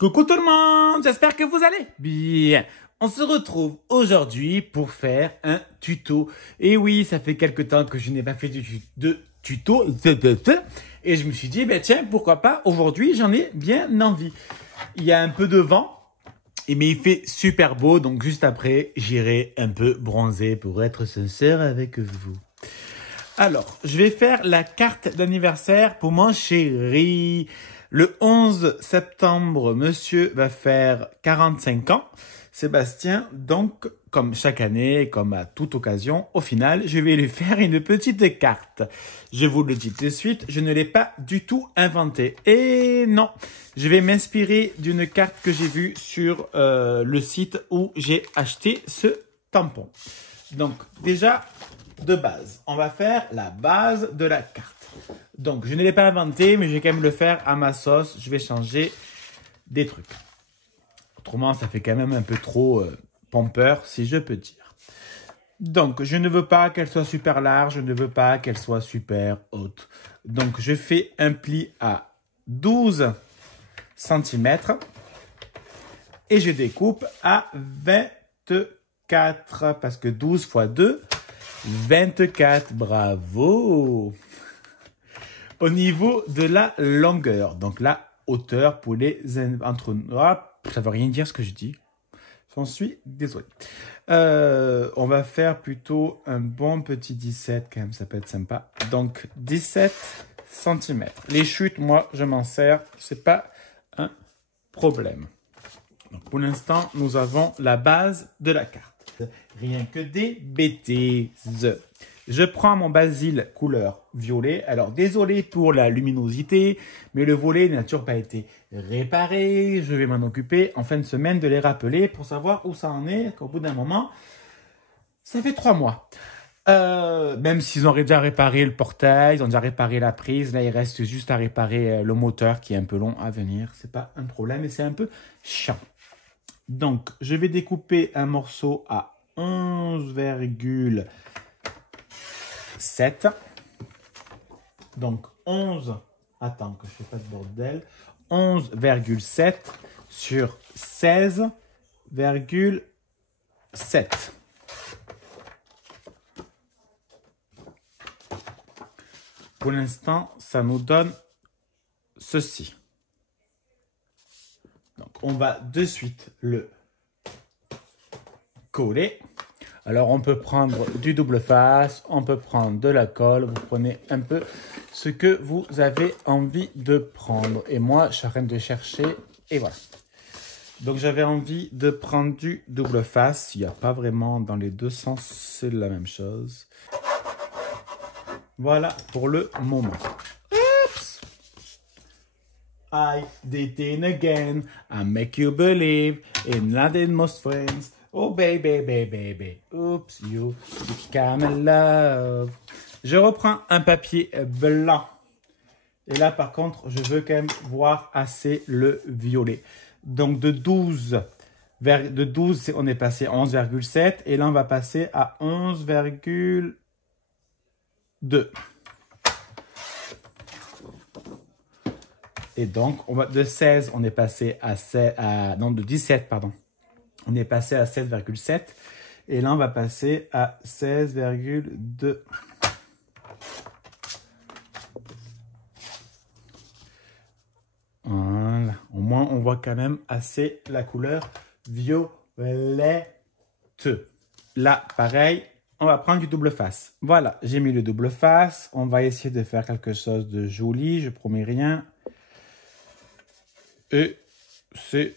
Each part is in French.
Coucou tout le monde, j'espère que vous allez bien. On se retrouve aujourd'hui pour faire un tuto. Et oui, ça fait quelque temps que je n'ai pas fait de tuto. Et je me suis dit, ben tiens, pourquoi pas, aujourd'hui j'en ai bien envie. Il y a un peu de vent, mais il fait super beau, donc juste après, j'irai un peu bronzer pour être sincère avec vous. Alors, je vais faire la carte d'anniversaire pour mon chéri. Le 11 septembre, monsieur va faire 45 ans. Sébastien, donc, comme chaque année, comme à toute occasion, au final, je vais lui faire une petite carte. Je vous le dis tout de suite, je ne l'ai pas du tout inventée. Et non, je vais m'inspirer d'une carte que j'ai vue sur le site où j'ai acheté ce tampon. Donc, déjà, de base, on va faire la base de la carte. Donc, je ne l'ai pas inventé, mais je vais quand même le faire à ma sauce. Je vais changer des trucs. Autrement, ça fait quand même un peu trop pompeur, si je peux dire. Donc, je ne veux pas qu'elle soit super large, je ne veux pas qu'elle soit super haute. Donc, je fais un pli à 12 cm et je découpe à 24 parce que 12 fois 2, 24. Bravo! Au niveau de la longueur, donc la hauteur pour les entre ça veut rien dire ce que je dis. J'en suis désolé. On va faire plutôt un bon petit 17 quand même, ça peut être sympa. Donc 17 cm. Les chutes, moi, je m'en sers, c'est pas un problème. Donc pour l'instant, nous avons la base de la carte. Rien que des bêtises. Je prends mon basil couleur violet. Alors, désolé pour la luminosité, mais le volet n'a toujours pas été réparé. Je vais m'en occuper en fin de semaine de les rappeler pour savoir où ça en est. Qu'au bout d'un moment, ça fait 3 mois. Même s'ils ont déjà réparé le portail, ils ont déjà réparé la prise, là il reste juste à réparer le moteur qui est un peu long à venir. C'est pas un problème et c'est un peu chiant. Donc, je vais découper un morceau à 11,7. Donc, 11, attends que je ne fais pas de bordel, 11,7 sur 16,7. Pour l'instant, ça nous donne ceci. Donc, on va de suite le coller. Alors, on peut prendre du double face, on peut prendre de la colle. Vous prenez un peu ce que vous avez envie de prendre. Et moi, je suis en train de chercher et voilà. Donc, j'avais envie de prendre du double face. Il n'y a pas vraiment dans les deux sens, c'est la même chose. Voilà pour le moment. Oops. I did it again. I make you believe in Latin most friends. Oh baby, baby, baby. Oops, you become in love. Je reprends un papier blanc. Et là, par contre, je veux quand même voir assez le violet. Donc, de 12, on est passé à 11,7. Et là, on va passer à 11,2. Et donc, de 16, on est passé de 17, pardon. On est passé à 7,7. Et là, on va passer à 16,2. Voilà. Au moins, on voit quand même assez la couleur violette. Là, pareil, on va prendre du double face. Voilà, j'ai mis le double face. On va essayer de faire quelque chose de joli. Je promets rien. Et c'est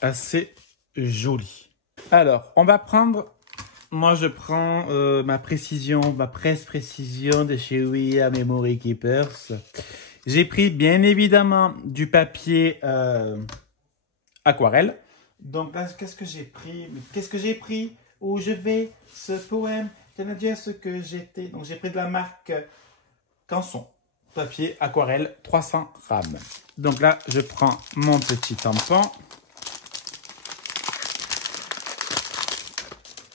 assez joli. Alors, on va prendre... Moi, je prends ma presse précision de chez We Memory Keepers. J'ai pris, bien évidemment, du papier aquarelle. Donc là, qu'est-ce que j'ai pris? Qu'est-ce que j'ai pris? Où je vais? Ce poème, je vais dire ce que j'étais. Donc, j'ai pris de la marque Canson. Papier aquarelle, 300 grammes. Donc là, je prends mon petit tampon.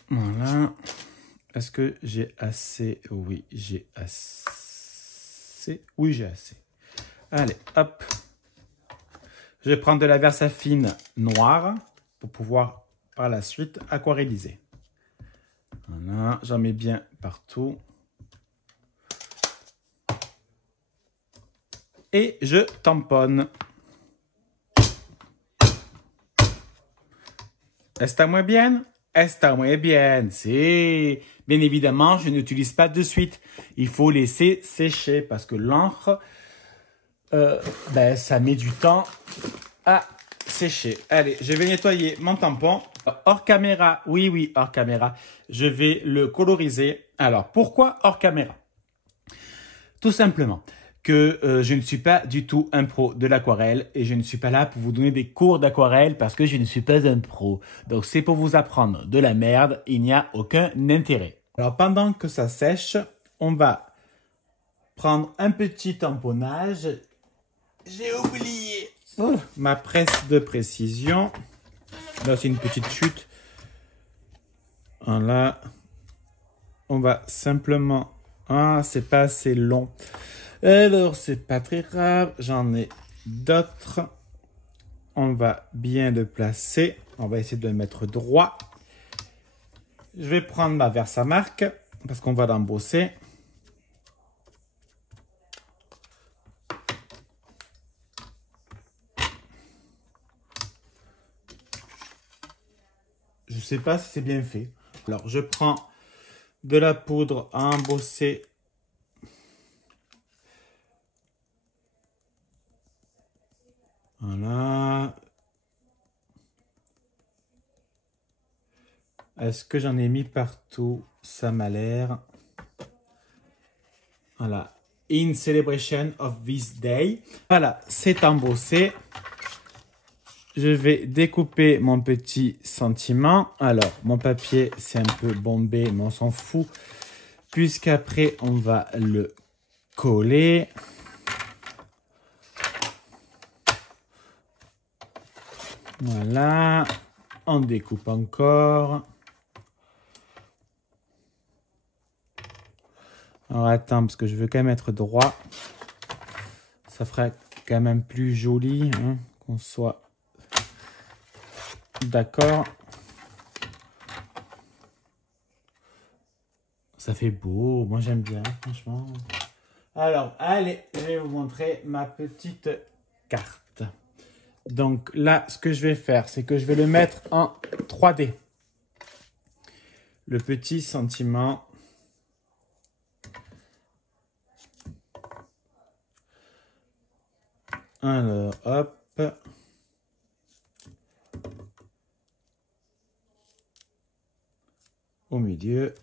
Voilà. Est-ce que j'ai assez? Oui, j'ai assez. Oui, j'ai assez. Allez, hop. Je vais prendre de la Versafine noire pour pouvoir par la suite aquarelliser. Voilà, j'en mets bien partout. Et je tamponne. Está muy bien? Está muy bien. C'est... Bien évidemment, je n'utilise pas de suite. Il faut laisser sécher parce que l'encre, ça met du temps à sécher. Allez, je vais nettoyer mon tampon. Hors caméra, oui, hors caméra. Je vais le coloriser. Alors, pourquoi hors caméra? Tout simplement que je ne suis pas du tout un pro de l'aquarelle et je ne suis pas là pour vous donner des cours d'aquarelle parce que je ne suis pas un pro. Donc, c'est pour vous apprendre de la merde. Il n'y a aucun intérêt. Alors, pendant que ça sèche, on va prendre un petit tamponnage. J'ai oublié ma presse de précision. Là, c'est une petite chute. Voilà. On va simplement... Ah, c'est pas assez long. Alors, c'est pas très grave. J'en ai d'autres. On va bien le placer. On va essayer de le mettre droit. Je vais prendre ma Versamark parce qu'on va l'embosser. Je sais pas si c'est bien fait. Alors, je prends de la poudre à embosser. Voilà. Est-ce que j'en ai mis partout? Ça m'a l'air. Voilà. In celebration of this day. Voilà, c'est embossé. Je vais découper mon petit sentiment. Alors, mon papier, c'est un peu bombé, mais on s'en fout. Puisqu'après, on va le coller. Voilà. On découpe encore. Alors, attends, parce que je veux quand même être droit. Ça fera quand même plus joli, hein, qu'on soit d'accord. Ça fait beau. Moi, j'aime bien, franchement. Alors, allez, je vais vous montrer ma petite carte. Donc là, ce que je vais faire, c'est que je vais le mettre en 3D. Le petit sentiment. Alors, hop. Au milieu.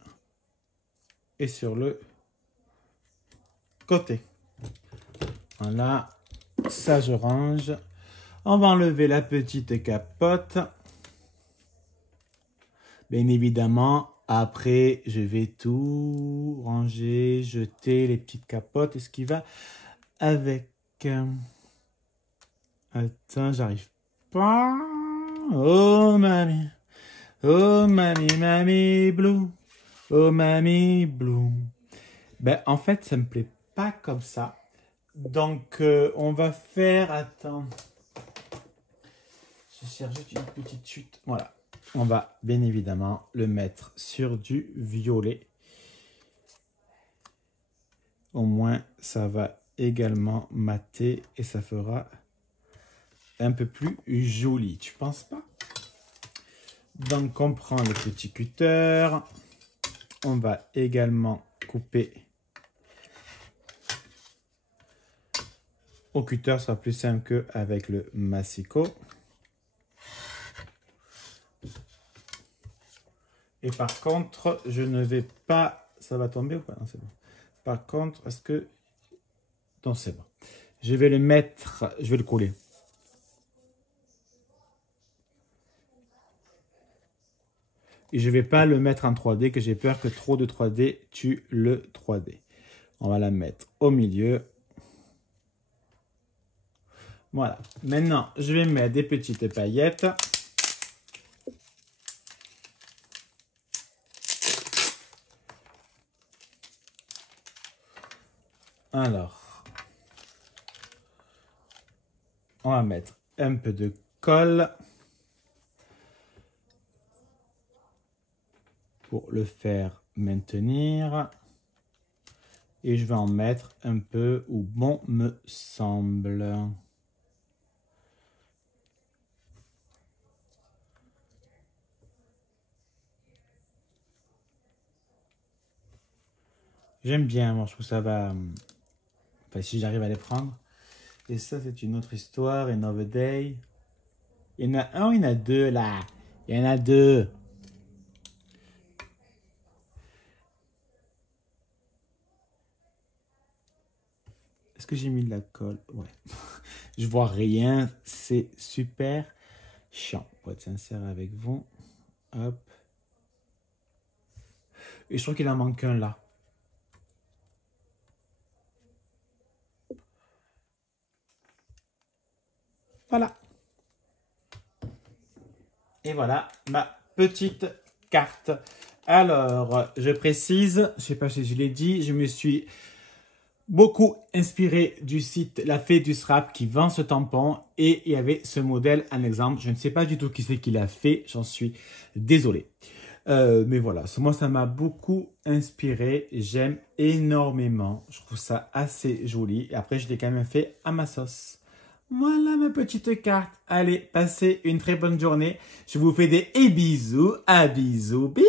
Et sur le côté. Voilà. Ça, je range. On va enlever la petite capote. Bien évidemment, après, je vais tout ranger, jeter les petites capotes et ce qui va avec. Attends, j'arrive pas. Oh, mamie. Oh, mamie, mamie blue. Oh, mamie blue. Ben, en fait, ça me plaît pas comme ça. Donc, on va faire... Attends. Je cherche juste une petite chute. Voilà. On va bien évidemment le mettre sur du violet. Au moins, ça va également mater et ça fera un peu plus joli. Tu penses pas? Donc, on prend le petit cutter. On va également couper. Au cutter, ça sera plus simple qu'avec le massicot. Et par contre, je ne vais pas... Ça va tomber ou pas? Non, c'est bon. Par contre, est-ce que... Non, c'est bon. Je vais le mettre... Je vais le coller. Et je ne vais pas le mettre en 3D, que j'ai peur que trop de 3D tue le 3D. On va la mettre au milieu. Voilà. Maintenant, je vais mettre des petites paillettes. Alors, on va mettre un peu de colle pour le faire maintenir. Et je vais en mettre un peu où bon me semble. J'aime bien, moi je trouve ça va... Enfin, si j'arrive à les prendre. Et ça, c'est une autre histoire, Another Day. Il y en a un ou il y en a deux, là? Il y en a deux. Est-ce que j'ai mis de la colle? Ouais. Je vois rien. C'est super chiant, pour être sincère avec vous. Hop. Et je trouve qu'il en manque un là. Voilà. Et voilà ma petite carte. Alors, je précise, je sais pas si je l'ai dit, je me suis beaucoup inspiré du site La Fée du Scrap qui vend ce tampon et il y avait ce modèle en exemple. Je ne sais pas du tout qui c'est qui l'a fait, j'en suis désolé. Mais voilà, moi ça m'a beaucoup inspiré, j'aime énormément, je trouve ça assez joli. Et après je l'ai quand même fait à ma sauce. Voilà ma petite carte. Allez, passez une très bonne journée. Je vous fais des bisous, à bisous, bisous.